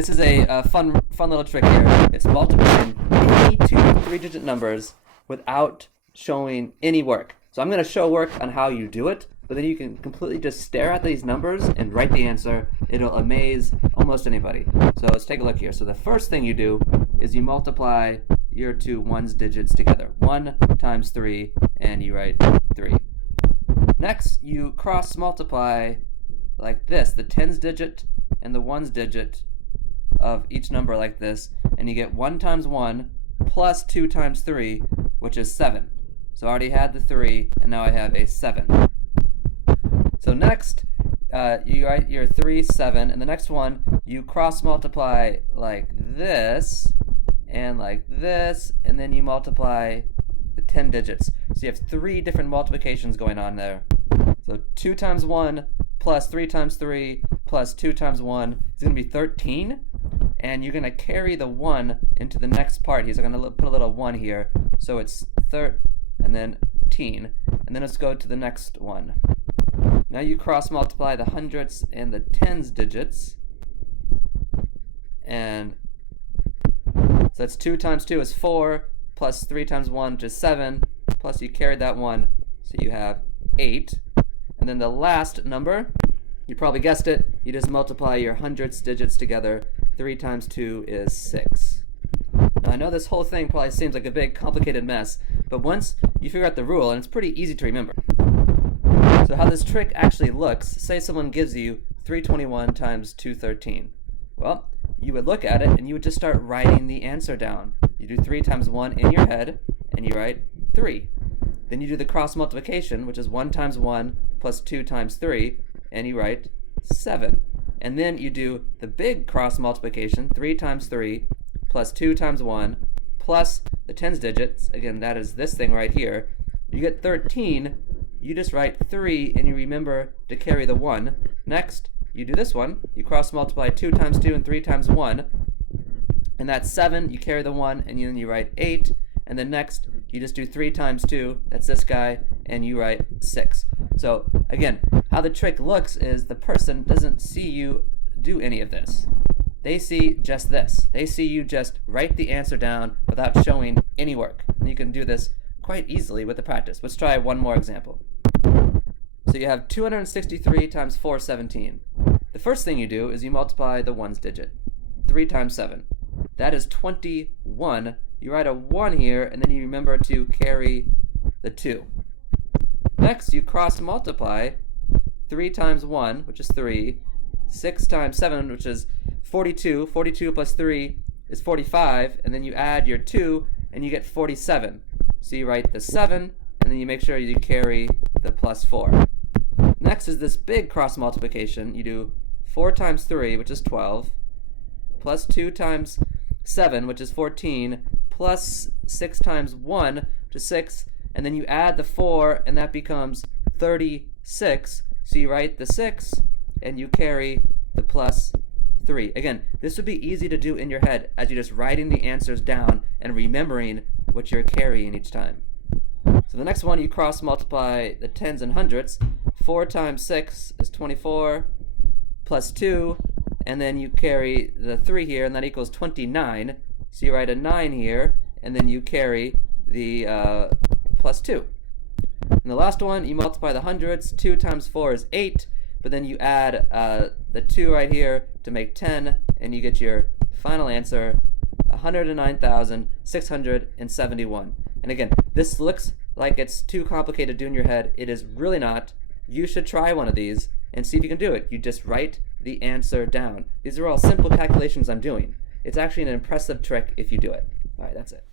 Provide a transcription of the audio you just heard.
This is a fun little trick here. It's multiplying any two 3-digit numbers without showing any work. So I'm going to show work on how you do it, but then you can completely just stare at these numbers and write the answer. It'll amaze almost anybody. So let's take a look here. So the first thing you do is you multiply your two ones digits together. 1 times 3, and you write 3. Next, you cross multiply like this, the tens digit and the ones digit of each number like this, and you get 1 times 1 plus 2 times 3, which is 7. So I already had the 3, and now I have a 7. So next, you write your 3, 7, and the next one, you cross multiply like this, and like this, and then you multiply the 10 digits. So you have 3 different multiplications going on there. So 2 times 1 plus 3 times 3 plus 2 times 1 is going to be 13. And you're going to carry the 1 into the next part here. So I'm going to put a little 1 here. So it's 30 and then teen. And then let's go to the next one. Now you cross multiply the hundreds and the tens digits. And so that's 2 times 2 is 4, plus 3 times 1 which is 7, plus you carried that 1, so you have 8. And then the last number, you probably guessed it, you just multiply your hundreds digits together. 3 times 2 is 6. Now I know this whole thing probably seems like a big complicated mess, but once you figure out the rule, and it's pretty easy to remember. So how this trick actually looks, say someone gives you 321 times 213. Well, you would look at it and you would just start writing the answer down. You do 3 times 1 in your head, and you write 3. Then you do the cross multiplication, which is 1 times 1 plus 2 times 3, and you write 7. And then you do the big cross multiplication, 3 times 3 plus 2 times 1 plus the tens digits, again that is this thing right here. You get 13, you just write 3 and you remember to carry the 1. Next, you do this one, you cross multiply 2 times 2 and 3 times 1, and that's 7, you carry the 1, and then you write 8, and then next, you just do 3 times 2, that's this guy, and you write 6. So again, how the trick looks is the person doesn't see you do any of this. They see just this. They see you just write the answer down without showing any work. And you can do this quite easily with the practice. Let's try one more example. So you have 263 times 417. The first thing you do is you multiply the ones digit. 3 times 7. That is 21. You write a 1 here, and then you remember to carry the 2. Next, you cross multiply 3 times 1, which is 3, 6 times 7, which is 42. 42 plus 3 is 45, and then you add your 2, and you get 47. So you write the 7, and then you make sure you carry the plus 4. Next is this big cross multiplication. You do 4 times 3, which is 12, plus 2 times 7, which is 14, plus 6 times 1, which is 6, and then you add the 4, and that becomes 36. So you write the 6, and you carry the plus 3. Again, this would be easy to do in your head as you're just writing the answers down and remembering what you're carrying each time. So the next one, you cross multiply the tens and hundreds. 4 times 6 is 24, plus 2, and then you carry the 3 here, and that equals 29. So you write a 9 here, and then you carry the plus 2. And the last one, you multiply the hundreds. 2 times 4 is 8, but then you add the 2 right here to make 10, and you get your final answer, 109,671. And again, this looks like it's too complicated to do in your head. It is really not. You should try one of these and see if you can do it. You just write the answer down. These are all simple calculations I'm doing. It's actually an impressive trick if you do it. All right, that's it.